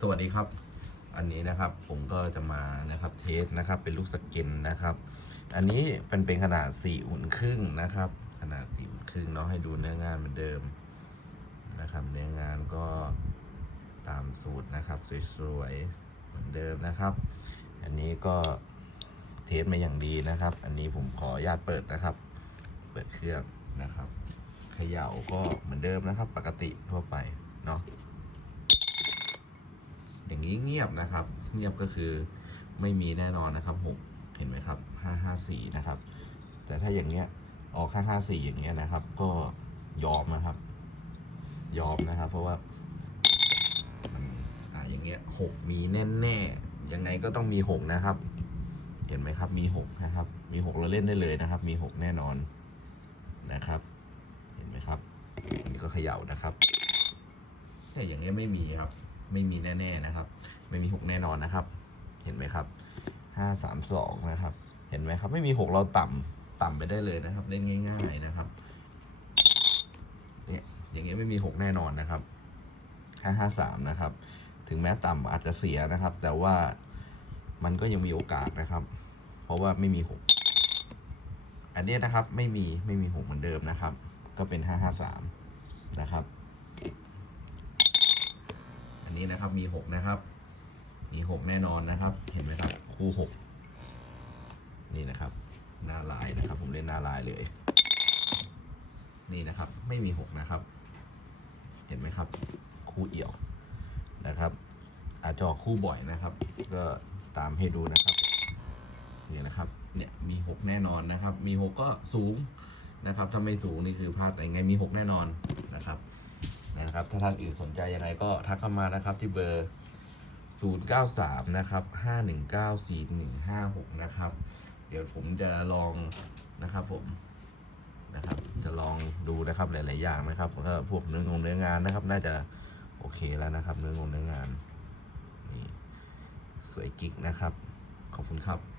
สวัสดีครับ อันนี้นะครับผมก็จะมานะครับเทสนะครับเป็นลูกสกินนะครับ อันนี้เป็นเป็นขนาด4อุ่นครึ่งนะครับ ขนาด4อุ่นครึ่งเนาะให้ดูเนื้องานเหมือนเดิมนะครับ เนื้องานก็ตามสูตรนะครับสวยๆเหมือนเดิมนะครับ อันนี้ก็เทสมาอย่างดีนะครับ อันนี้ผมขออนุญาตเปิดนะครับ เปิดเครื่องนะครับเขย่าก็เหมือนเดิมนะครับ ปกติทั่วไปเนาะ นี้เงียบนะครับ เงียบก็คือไม่มีแน่นอนนะครับหกเห็นไหมครับห้าห้าสี่นะครับ แต่ถ้าอย่างเงี้ยออกห้าห้าสี่อย่างเงี้ยนะครับ ก็ยอมนะครับ ยอมนะครับ เพราะว่าอ่าอย่างเงี้ยหกมีแน่ๆยังไงก็ต้องมีหกนะครับ เห็นไหมครับมีหกนะครับ มีหกเราเล่นได้เลยนะครับ มีหกแน่นอนนะครับ เห็นไหมครับนนี้ก็เขย่านะครับแต่อย่างเงี้ยไม่มีครับ ไม่มีแน่ๆนะครับ ไม่มีหกแน่นอนนะครับ เห็นไหมครับห้าสามสองนะครับ เห็นไหมครับ ไม่มีหกเราต่ำต่ำไปได้เลยนะครับ เล่นง่าย ๆนะครับเนี่ยอย่างเงี้ยไม่มีหกแน่นอนนะครับห้าห้าสามนะครับ ถึงแม้ต่ำอาจจะเสียนะครับ แต่ว่ามันก็ยังมีโอกาสนะครับ เพราะว่าไม่มีหกอันเนี้นะครับไม่มีไม่มีหกเหมือนเดิมนะครับ ก็เป็นห้าห้าสามนะครับ นี้นะครับ มีหกนะครับ มีหกแน่นอนนะครับ เห็นไหมครับ คู่หกนี่นะครับ หน้าลายนะครับ ผมเล่นหน้าลายเลย นี่นะครับ ไม่มีหกนะครับ เห็นไหมครับ คู่เอี่ยวนะครับ อาจจะออกคู่บ่อยนะครับ ก็ตามให้ดูนะครับนี่นะครับ เนี่ยมีหกแน่นอนนะครับ มีหกก็สูงนะครับถ้าไม่สูงนี่คือพลาดแต่ยังไงมีหกแน่นอนนะครับ นะครับ ถ้าท่านอื่นสนใจยังไงก็ทักเข้ามานะครับที่เบอร์ 093 นะครับ 5194156 นะครับ เดี๋ยวผมจะลองนะครับผมนะครับจะลองดูนะครับหลาย ๆ อย่างนะครับก็พวกเนื้องงเนื้องานนะครับ น่าจะโอเคแล้วนะครับ เนื้องงเนื้องานนี่สวยกิ๊กนะครับ ขอบคุณครับ